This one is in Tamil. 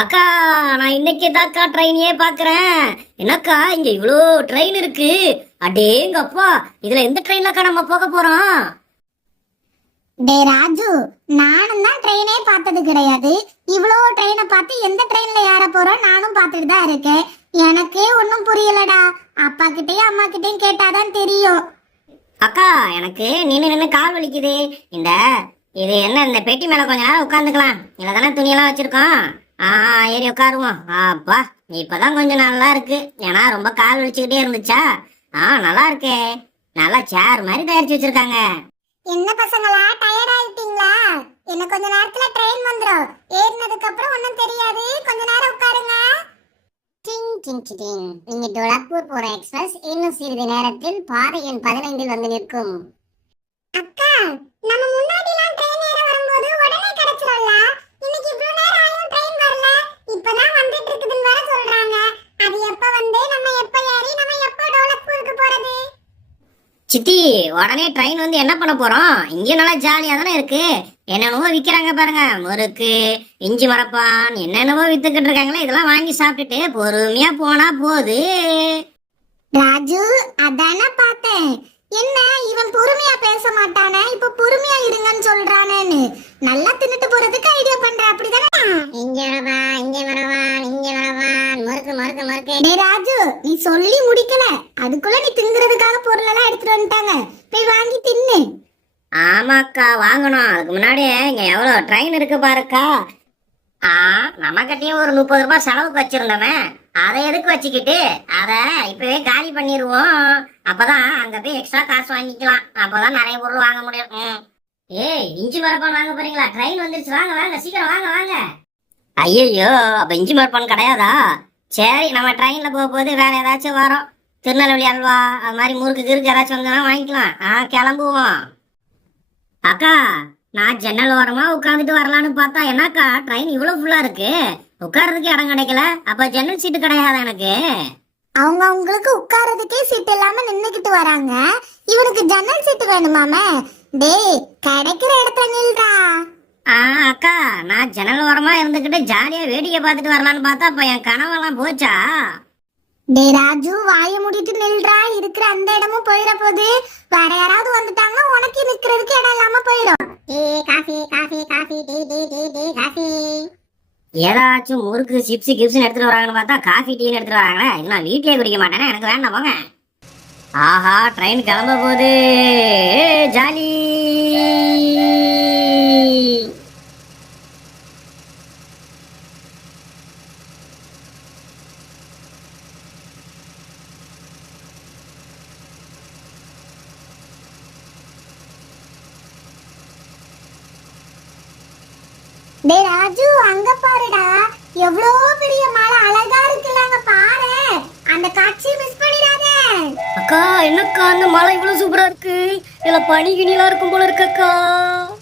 அக்கா, நான் இன்னைக்கு தாக்கா ட்ரெயினையே பாக்குறேன். என்னக்கா இங்க இவ்வளோ ட்ரெயின் இருக்கு? அடேங்கப்பா, இதுல எந்த ட்ரெயின்லக்கா நம்ம போக போறோம்? டே ராஜு, நானும் தான் ட்ரெயினே பார்த்தது கிடையாது. இவ்வளோ ட்ரெயினை பார்த்து எந்த ட்ரெயின்ல ஏற போறோம் நானும் பார்த்துட்டு தான் இருக்கேன். எனக்கே ஒன்றும் புரியலடா. அப்பா கிட்டயும் அம்மா கிட்டயும் கேட்டாதான் தெரியும். அக்கா, எனக்கு நின்று கால் வலிக்குது. இந்த இது என்ன, இந்த பெட்டி மேல கொஞ்ச நேரம் உட்காந்துக்கலாம். இதுல தானே துணியெல்லாம் வச்சிருக்கோம். ஏறி உட்காருவோம். அப்பா, இப்பதான் கொஞ்சம் நல்லா இருக்கு. ஏன்னா ரொம்ப கால் வலிச்சுக்கிட்டே இருந்துச்சா. நல்லா இருக்கே. நல்லா சேர் மாதிரி தயாரிச்சு வச்சிருக்காங்க. என்ன பசங்களா, டயர்ட் ஆயிட்டீங்களா? என்ன கொஞ்ச நேரத்துல ட்ரெயின் வந்துரும். ஏறினதுக்கு அப்புறம் ஒன்றும் தெரியாது. கொஞ்ச நேரம் உட்காருங்க. டிங் டிங் டிங். நீங்க டோலாப்பூர் போற எக்ஸ்பிரஸ் இன்னும் சிறிது நேரத்தில் பாதை எண் 15 வந்து நிற்கும். அக்கா, நம்ம முன்னாடிலாம் ட்ரெயின் ஏற வரும்போது உடனே கிடைச்சிரல. இன்னைக்கு இவ்வளவு நேரம் ஆயும் ட்ரெயின் வரல. இப்பதான் வந்துட்டு இருக்குதுன்னு வேற சொல்றாங்க. அது எப்ப வந்து நம்ம எப்ப ஏறி நம்ம எப்ப டோலாப்பூருக்கு போறது? சித்தி, உடனே ட்ரெயின் வந்து என்ன பண்ண போறோம்? இங்க நல்லா ஜாலியா தானே இருக்கு. என்னென்னவோ விக்கிறாங்க பாருங்க. முறுக்கு, இஞ்சி மரப்பான், என்னென்னவோ வித்துக்கிட்டு இருக்காங்களே. இதெல்லாம் வாங்கி சாப்பிட்டுட்டு பொறுமையா போனா போகுது. ராஜு, அதானே பார்த்தேன். என்ன இவன் பொறுமையா பேச மாட்டானே, இப்ப பொறுமையா இருங்கன்னு சொல்றானேன்னு. நல்லா தின்னுட்டு போறதுக்கு ஐடியா பண்ற, அப்படிதானே? இங்க வரவா, இங்க வரவா, இங்க வரவா, முறுக்கு முறுக்கு முறுக்கு. டேய் ராஜு, நீ சொல்லி முடிக்கல, அதுக்குள்ள நீ திங்கிறதுக்காக பொருள் எல்லாம் எடுத்துட்டு வந்துட்டாங்க. போய் வாங்கி தின்னு. ஆமாக்கா, வாங்கணும். அதுக்கு முன்னாடியே இங்க எவ்வளவு ட்ரெயின் இருக்கு பாருக்கா. நம்ம கிட்டயும் ஒரு 30 ரூபாய் செலவுக்கு வச்சிருந்தோமே, அதை எதுக்கு வச்சுக்கிட்டு அத இப்பவே காலி பண்ணிடுவோம். அப்பதான் அங்க போய் எக்ஸ்ட்ரா காசு வாங்கிக்கலாம். அப்பதான் நிறைய பொருள் வாங்க முடியும். ஏய், இஞ்சி மரப்பான் வாங்க போறீங்களா? ட்ரெயின் வந்துருச்சு, வாங்க வாங்க, சீக்கிரம் வாங்க வாங்க. ஐயோ, அப்ப இஞ்சி மரப்பான் கிடையாதா? சரி, நம்ம ட்ரெயின்ல போகும்போது வேற ஏதாச்சும் வரோம். திருநெல்வேலி அல்வா, அது மாதிரி முறுக்கு கிறுக்கு ஏதாச்சும் வந்தோம்னா வாங்கிக்கலாம். கிளம்புவோம். அக்கா, நான் ஜன்னல் ஓரமா உட்காந்துட்டு வரலான்னு பார்த்தா என்னக்கா ட்ரெயின் இவ்வளவு ஃபுல்லா இருக்கு. உட்கார்றதுக்கு இடம் கிடைக்கல. அப்ப ஜன்னல் சீட்டு கிடையாது எனக்கு. அவங்க உங்களுக்கு உட்கார்றதுக்கே சீட் இல்லாம நின்னுக்கிட்டு வராங்க. இவனுக்கு ஜன்னல் சீட்டு வேணுமாமே. டேய், கிடைக்கிற இடத்துல நில்றா. அக்கா, நான் ஜன்னல் ஓரமா இருந்துகிட்டு ஜாலியா வேடிக்கை பார்த்துட்டு வரலான்னு பார்த்தா அப்ப என் கனவெல்லாம் போச்சா? டேய் ராஜு, வாயை மூடிட்டு நில்றா. இருக்கிற அந்த இடமும் போயிட போகுது. வேற யாராவது வந்துட்டாங்கன்னா உனக்கு நிக்கிறதுக்கு இடம் இல்லாம போயிடும். Coffee coffee coffee, tea tea tea tea coffee. ஏதாச்சும் முறுக்கு சிப்ஸ் கிப்ஸ் எடுத்துட்டு வராங்கன்னு பார்த்தா காஃபி டீன்னு எடுத்துட்டு வராங்களே. இன்னும் வீட்லயே குடிக்க மாட்டேன்னா எனக்கு வேண்டாம், போங்க. ஆஹா, ட்ரெயின் கிளம்ப போகுது. ஜாலி. டேய் ராஜு, அங்க பாருடா, எவ்வளோ பெரிய மலை, அழகா இருக்குல்ல, அங்க பாரு. அந்த காட்சியை மிஸ் பண்ணிடாத. அக்கா, என்னக்கா அந்த மலை இவ்வளவு சூப்பரா இருக்கு. இதுல பனி கிணிலாம் இருக்கும் போல இருக்கக்கா.